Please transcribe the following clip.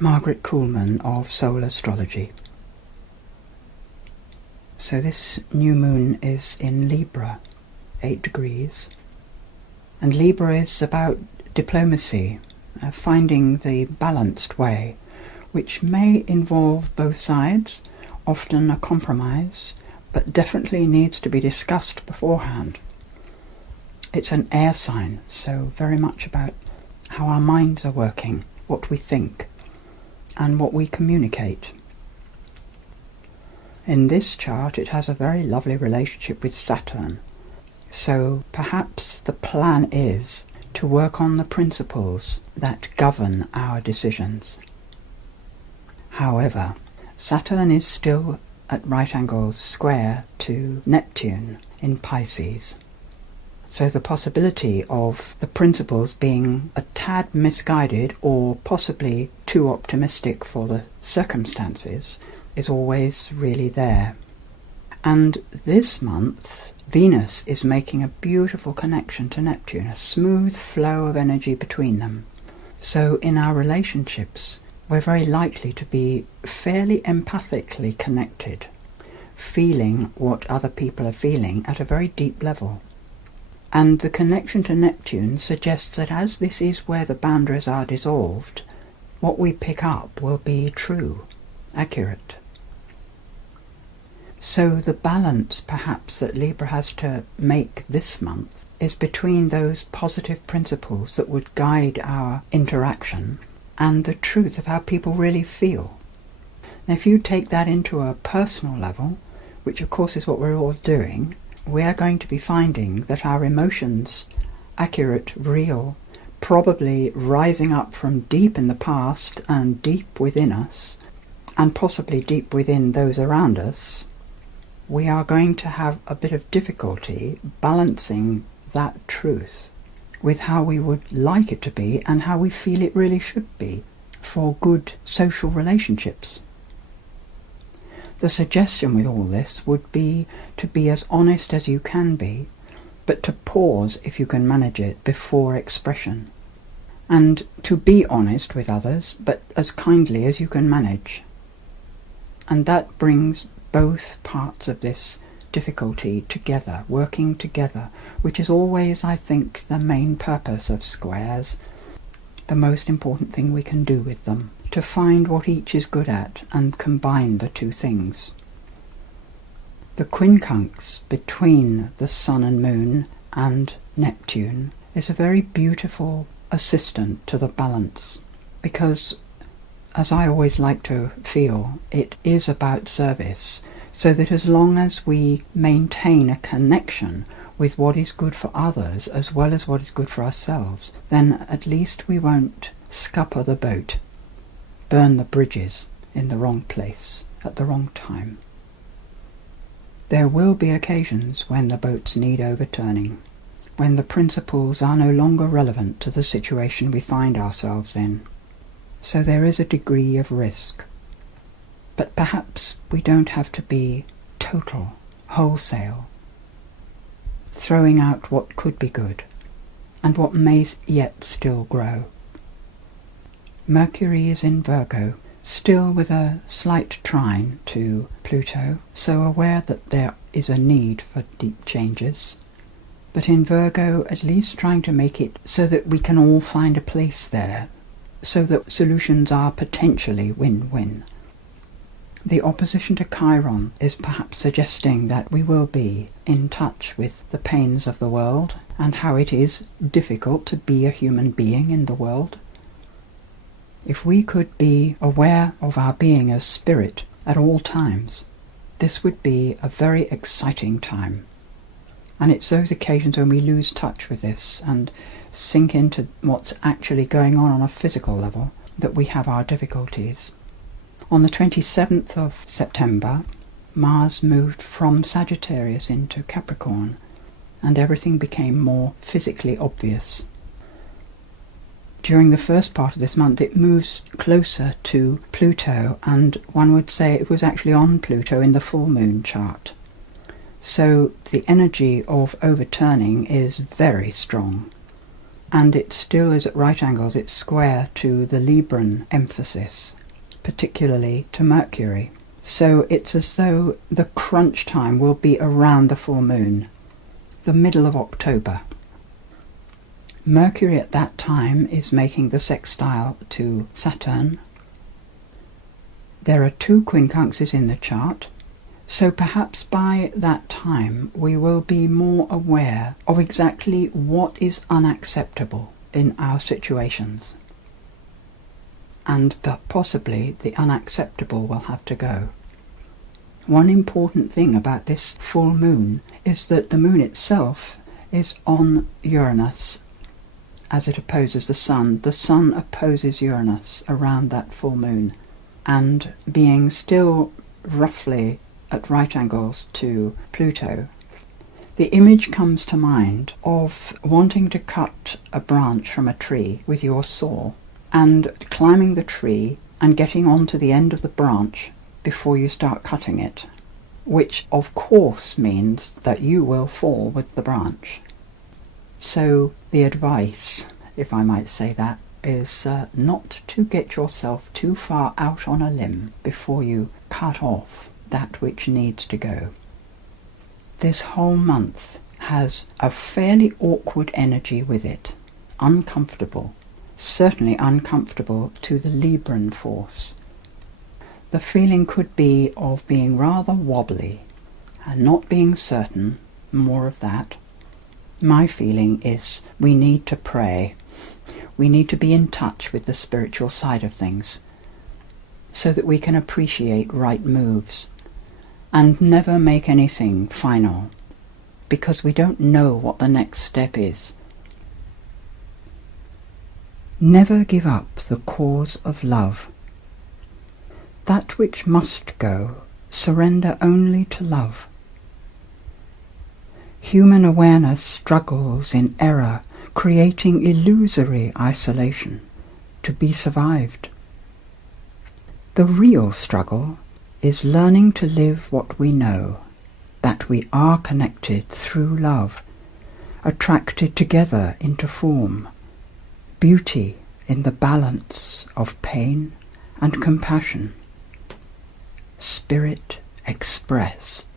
Margaret Kuhlman of Soul Astrology. So this new moon is in Libra, 8 degrees. And Libra is about diplomacy, finding the balanced way, which may involve both sides, often a compromise, but definitely needs to be discussed beforehand. It's an air sign, so very much about how our minds are working, what we think, and what we communicate. In this chart it has a very lovely relationship with Saturn, so perhaps the plan is to work on the principles that govern our decisions. However, Saturn is still at right angles square to Neptune in Pisces. So the possibility of the principles being a tad misguided or possibly too optimistic for the circumstances is always really there. And this month, Venus is making a beautiful connection to Neptune, a smooth flow of energy between them. So in our relationships, we're very likely to be fairly empathically connected, feeling what other people are feeling at a very deep level. And the connection to Neptune suggests that as this is where the boundaries are dissolved, what we pick up will be true, accurate. So the balance perhaps that Libra has to make this month is between those positive principles that would guide our interaction and the truth of how people really feel. Now, if you take that into a personal level, which of course is what we're all doing, we are going to be finding that our emotions, accurate, real, probably rising up from deep in the past and deep within us, and possibly deep within those around us, we are going to have a bit of difficulty balancing that truth with how we would like it to be and how we feel it really should be for good social relationships. The suggestion with all this would be to be as honest as you can be, but to pause, if you can manage it, before expression. And to be honest with others, but as kindly as you can manage. And that brings both parts of this difficulty together, working together, which is always, I think, the main purpose of squares, the most important thing we can do with them, to find what each is good at and combine the two things. The quincunx between the Sun and Moon and Neptune is a very beautiful assistant to the balance, because, as I always like to feel, it is about service, so that as long as we maintain a connection with what is good for others as well as what is good for ourselves, then at least we won't scupper the boat, burn the bridges in the wrong place at the wrong time. There will be occasions when the boats need overturning, when the principles are no longer relevant to the situation we find ourselves in. So there is a degree of risk. But perhaps we don't have to be total, wholesale, throwing out what could be good and what may yet still grow. Mercury is in Virgo, still with a slight trine to Pluto, so aware that there is a need for deep changes, but in Virgo at least trying to make it so that we can all find a place there, so that solutions are potentially win-win. The opposition to Chiron is perhaps suggesting that we will be in touch with the pains of the world and how it is difficult to be a human being in the world. If we could be aware of our being as spirit at all times, this would be a very exciting time. And it's those occasions when we lose touch with this and sink into what's actually going on a physical level that we have our difficulties. On the 27th of September, Mars moved from Sagittarius into Capricorn, and everything became more physically obvious. During the first part of this month, it moves closer to Pluto, and one would say it was actually on Pluto in the full moon chart. So the energy of overturning is very strong, and it still is at right angles. It's square to the Libran emphasis, particularly to Mercury. So it's as though the crunch time will be around the full moon, the middle of October. Mercury at that time is making the sextile to Saturn. There are 2 quincunxes in the chart, so perhaps by that time we will be more aware of exactly what is unacceptable in our situations. And possibly the unacceptable will have to go. One important thing about this full moon is that the moon itself is on Uranus as it opposes the Sun. The Sun opposes Uranus around that full moon, and being still roughly at right angles to Pluto, the image comes to mind of wanting to cut a branch from a tree with your saw and climbing the tree and getting onto the end of the branch before you start cutting it, which of course means that you will fall with the branch. So the advice, if I might say that, is not to get yourself too far out on a limb before you cut off that which needs to go. This whole month has a fairly awkward energy with it, uncomfortable, certainly uncomfortable to the Libran force. The feeling could be of being rather wobbly and not being certain, more of that. My feeling is we need to pray. We need to be in touch with the spiritual side of things so that we can appreciate right moves and never make anything final, because we don't know what the next step is. Never give up the cause of love. That which must go, surrender only to love. Human awareness struggles in error, creating illusory isolation to be survived. The real struggle is learning to live what we know, that we are connected through love, attracted together into form, beauty in the balance of pain and compassion. Spirit expressed.